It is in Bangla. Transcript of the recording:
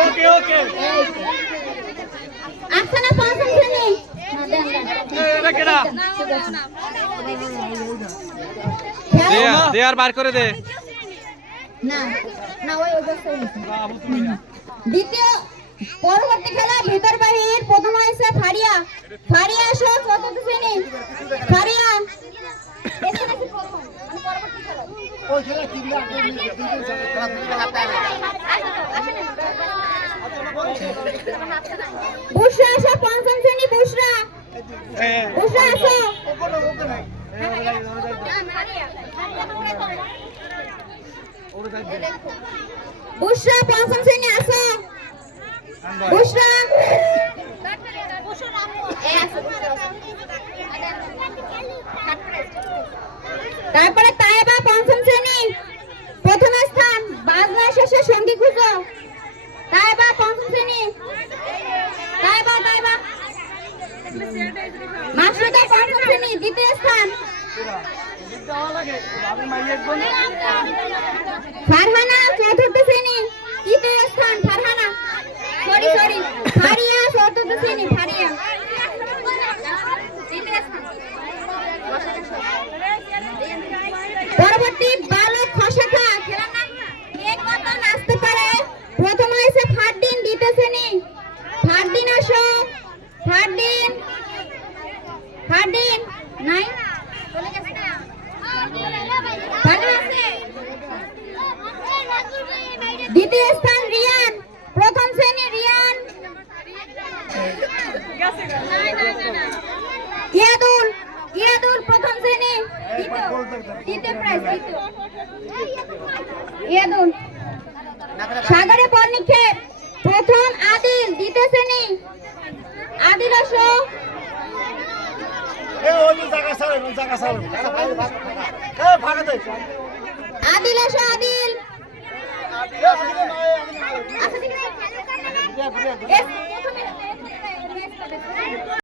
ওকে ওকে আফসানা পঞ্চম শ্রেণী এটা কেডা দে আর বার করে দে না না ওই অবস্থায় দ্বিতীয় পরবর্তী খেলা ভিতর বাহির প্রথম হয়েছে ফারিয়া ফারিয়া আসো চতুর্থ শ্রেণী ফারিয়া বুশরা আসো পঞ্চম শ্রেণী বুশরা বুশরা আসো বুশরা পঞ্চম শ্রেণী আসো বুশরা তারপরে তায়েবা পঞ্চম শ্রেণী প্রথম স্থান বাজনা শেষে সঙ্গী খুঁজো তায়েবা পঞ্চম শ্রেণী তায়েবা তায়েবা মাসুদা পঞ্চম শ্রেণী দ্বিতীয় স্থান ফারহানা চতুর্থ শ্রেণী তৃতীয় স্থান ফারহানা সরি সরি ফারিয়া চতুর্থ শ্রেণী ফারিয়া পরবর্তী বালক খসাখা খেলার নাম কে কত নাচতে পারে প্রথম হয়েছে ফারদিন দ্বিতীয় শ্রেণী ফারদিন আসো ফারদিন ফারদিন নাই চলে গেছে ভালো আছে দ্বিতীয় স্থান রিয়ান প্রথম শ্রেণী রিয়ান ইয়াদুল ইয়াদুল প্রথম শ্রেণী দ্বিতীয় প্রাইজ ইয়াদুল সাগরে বল নিক্ষেপ প্রথম আদিল দ্বিতীয় শ্রেণী আদিল আসো আদিল আসো আদিল